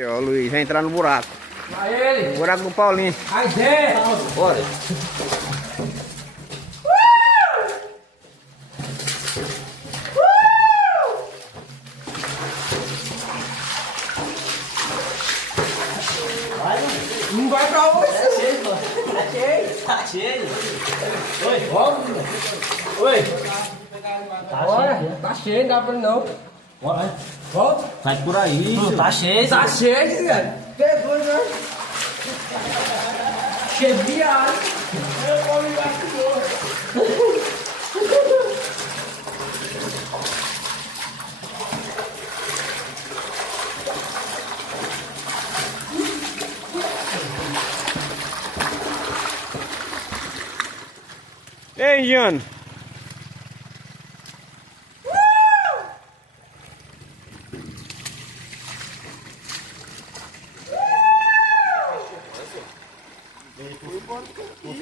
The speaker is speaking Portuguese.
Ó, o Luiz vai entrar no buraco. Vai ele! No buraco do Paulinho. Vai dentro! Bora. Não vai pra onde? Tá cheio. Oi, volta. Oi. Bora. Tá cheio, não dá pra não. Bora, né? Volta. Sai por aí. Tá cheio. Tá cheio, velho. Pegou, né? Cheio de viagem. Eu vou ligar aqui. Ei, Indiano.